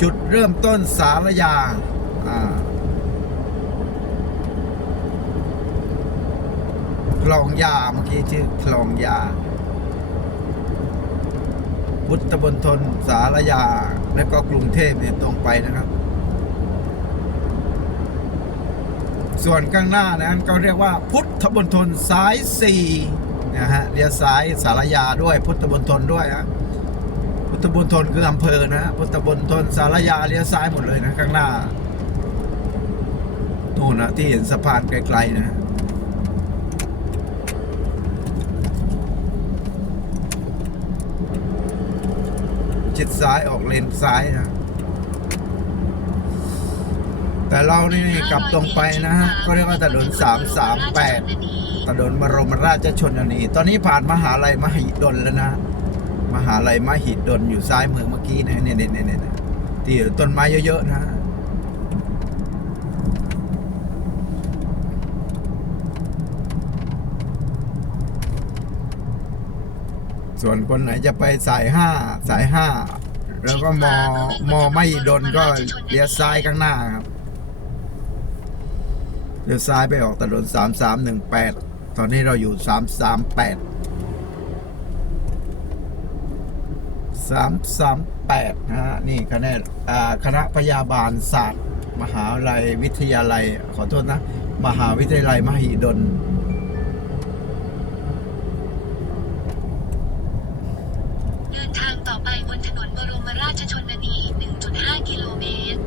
จุดเริ่มต้นสารยาอ่าคลองยาเมื่อกี้ชื่อคลองยาพุทธบนทนสารยา และก็กรุงเทพเนี่ยตรงไปนะครับ ส่วนข้างหน้านั้นก็เรียกว่า พุทธบนทนสายสี่นะฮะเลี้ยวซ้ายสารยาด้วยพุทธบนทนด้วยฮะ พุทธบนทนคืออำเภอนะพุทธบนทนสารยาเลี้ยวซ้ายหมดเลยนะข้างหน้านู่นนะที่เห็นสะพานไกลๆนะชิดซ้ายออกเลนซ้ายนะ แต่เรานี่กลับตรงไปนะฮะก็เรียกว่าถนน338ถนนบรมราชชนนี ตอนนี้ผ่านมหาลัยมหิดลแล้วนะ มหาลัยมหิดลอยู่ซ้ายมือเมื่อกี้นะเนี่ยเนี่ยเนี่ยเนี่ยที่ต้นไม้เยอะๆนะส่วนคนไหนจะไปสายห้าสายห้าแล้วก็มอมอไม่ดนก็เลี้ยวซ้ายข้างหน้าครับเลี้ยวซ้ายไปออกถนนสามสามหนึ่งแปดตอนนี้เราอยู่สามสามแปด 338นะฮะนี่คณะอ่าคณะพยาบาลศาสตร์ มหาลัยวิทยาลัย ขอโทษนะ มหาวิทยาลัยมหิดลเดินทางต่อไปบนถนนบรมราชชนนีอีก 1.5 กิโลเมตร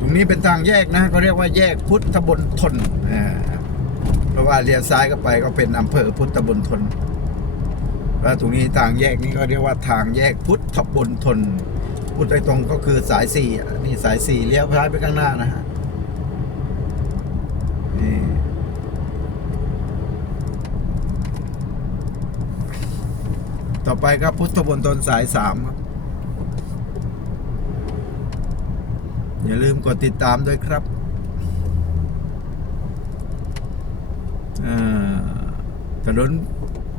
ตรงนี้เป็นทางแยกนะก็เรียกว่าแยกพุทธบนทนเพราะว่าเลี้ยวซ้ายก็ไปก็เป็นอำเภอพุทธบนทนแล้วตรงนี้ทางแยกนี้ก็เรียกว่าทางแยกพุทธบนทนพุทธตรงก็คือสายสี่นี่สายสี่เลี้ยวซ้ายไปข้างหน้านะฮะต่อไปก็พุทธบนทนสายสามครับ อย่าลืมกดติดตามด้วยครับถนน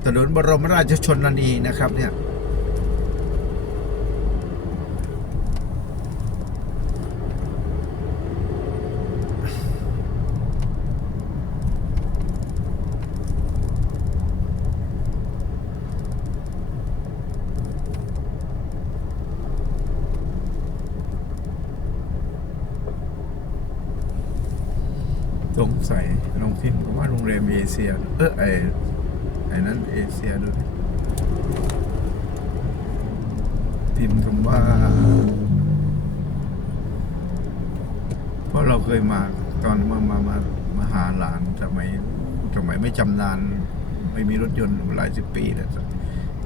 ถนนบรมราชชนนีนะครับเนี่ย สงสัยลองพิมพ์คำว่าโรงแรมเอเชีย เออไอไอนั้นเอเชียดูดิพิมพ์คำว่า เพราะเราเคยมาตอนมามามามาหาหลานสมัยสมัยไม่จำนาน ไม่มีรถยนต์หลายสิบปีแล้ว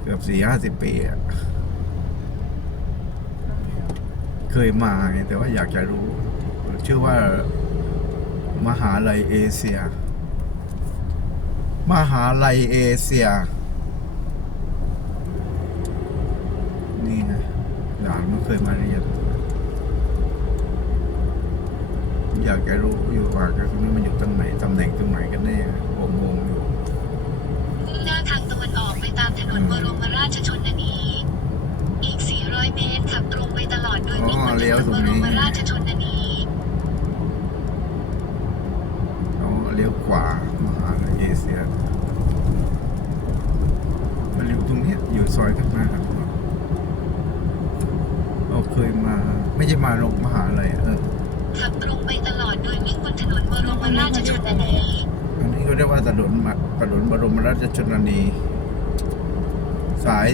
เกือบสี่ห้าสิบปีอะเคยมาไงแต่ว่าอยากจะรู้ ชื่อว่า มหาลัยเอเชีย มหาลัยเอเชีย นี่นะหลานไม่เคยมาเรียน อยากจะรู้อยู่ว่าตรงนี้มันอยู่ตรงไหนตำแหน่งตรงไหนกันแน่ผมงงอยู่มุ่งหน้าทางตะวันออกไปตามถนนบรมราชชนนี อีก 400 เมตรขับตรงไปตลอดโดยวิ่งบนถนนบรมราชชนนี เราเลี้ยวขวามหาลัย เอเชียมันอยู่ตรงเนี้ยอยู่ซอยข้างหน้าครับเราเคยมา ไม่ใช่มาลงมหาลัยเออขับตรงไปตลอดโดยวิ่งบนถนนบรมราชชนนีอันนี้ก็เรียกว่าถนนมาถนนบรมราชชนนี สาย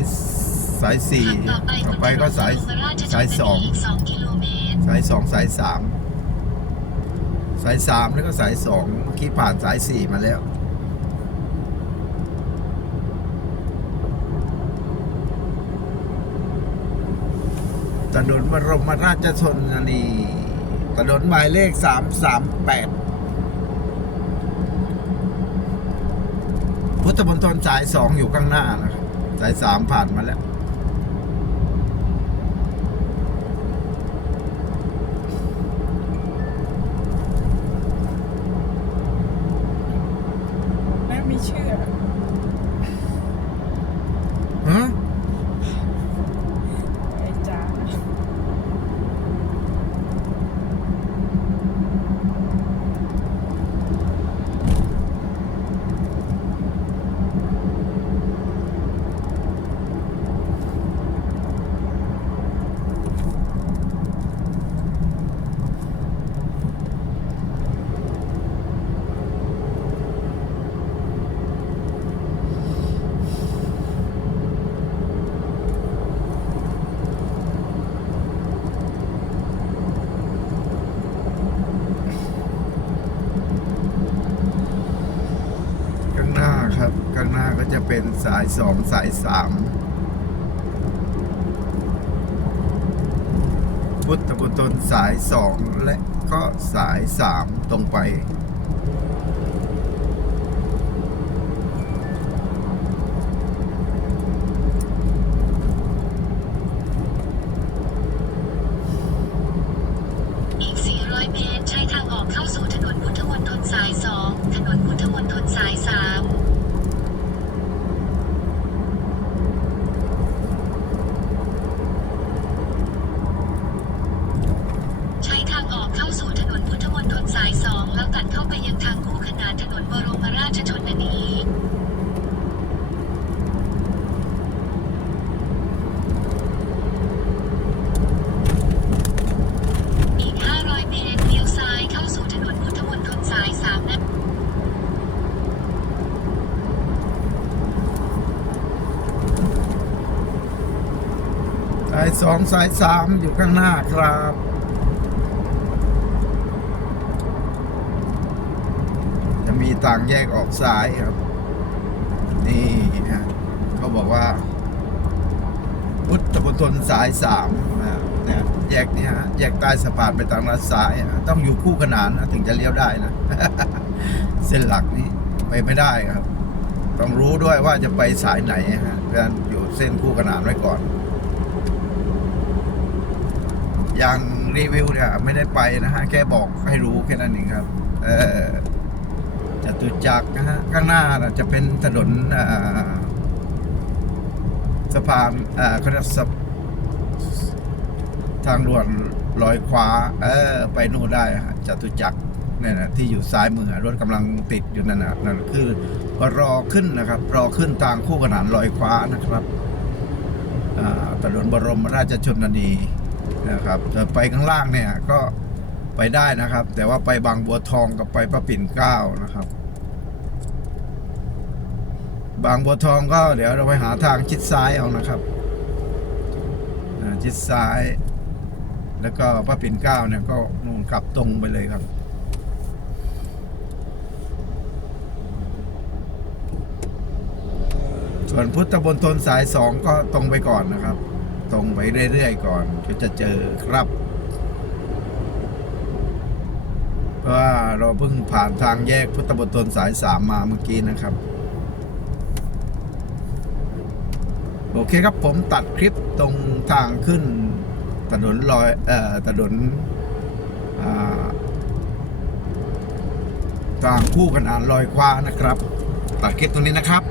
สายสี่ขับต่อไปต่อไปบนถนนก็สายบรมราชชสายนสองนีอีก2กิโลเมตรสายสองสายสามสายสามแล้วก็สายสองเมื่อกี้ผ่านสายสี่มาแล้ว ถนนบรมราชชนนีถนนหมายเลขสามสามแปดพุทธมณฑลสายสองอยู่ข้างหน้านะครับสายสามผ่านมาแล้ว และมีเชื่อฮะ ไอ้จ้า ข้างหน้าครับ ข้างหน้าก็จะเป็นสายสองสายสามพุทธบุตรสายสองและก็สายสามตรงไป อีก 400 เมตร ใช้ทางออกเข้าสู่ถนนพุทธมณฑลสาย 2 ถนนพุทธมณฑลสาย 3 ใช้ทางออกเข้าสู่ถนนพุทธมณฑลสาย 2 แล้วตัดเข้าไปยังทางคู่ขนานถนนบรมราชชนนี อีก 500 เมตร เลี้ยวซ้ายเข้าสู่ถนนพุทธมณฑลสาย 3 นะ สายสองสายสามอยู่ข้างหน้าครับจะมีต่างแยกออกซ้ายครับ นี่ฮะเขาบอกว่าพุทธบุตรสายสามนะเนี่ยแยกนี่ฮะแยกใต้สะพานไปทางลัดซ้าย ต้องอยู่คู่ขนานนะถึงจะเลี้ยวได้นะ เส้นหลักนี้ไปไม่ได้ครับ ต้องรู้ด้วยว่าจะไปสายไหนฮะเพราะฉะนั้นอยู่เส้นคู่ขนานไว้ก่อน อย่างรีวิวเนี่ยไม่ได้ไปนะฮะ แค่บอกให้รู้แค่นั้นเองครับ เออจตุจักรนะฮะ ข้างหน้าจะเป็นถนนอ่าสะพานอ่าเขาเรียกสะทางด่วนลอยขวา เออ ไปนู่นได้จตุจักรเนี่ยนะที่อยู่ซ้ายมือรถกำลังติดอยู่นั่นนะนั่นคือรอขึ้นนะครับ รอขึ้นทางคู่ขนานลอยขวานะครับอ่าถนนบรมราชชนนี นะครับแต่ไปข้างล่างเนี่ยก็ไปได้นะครับ แต่ว่าไปบางบัวทองกับไปพระปิ่นเกล้านะครับ บางบัวทองก็เดี๋ยวเราไปหาทางชิดซ้ายเอานะครับชิดซ้าย แล้วก็พระปิ่นเกล้าเนี่ยก็นู่นกลับตรงไปเลยครับส่วนพุทธบนทนสายสองก็ตรงไปก่อนนะครับ ตรงไปเรื่อยๆก่อนก็จะเจอครับ เพราะว่าเราเพิ่งผ่านทางแยกพุทธบนทนสายสามมาเมื่อกี้นะครับ โอเคครับผมตัดคลิปตรงทางขึ้นถนนลอยเอ่อถนนอ่าทางคู่ขนานลอยคว้านะครับ ตัดคลิปตรงนี้นะครับ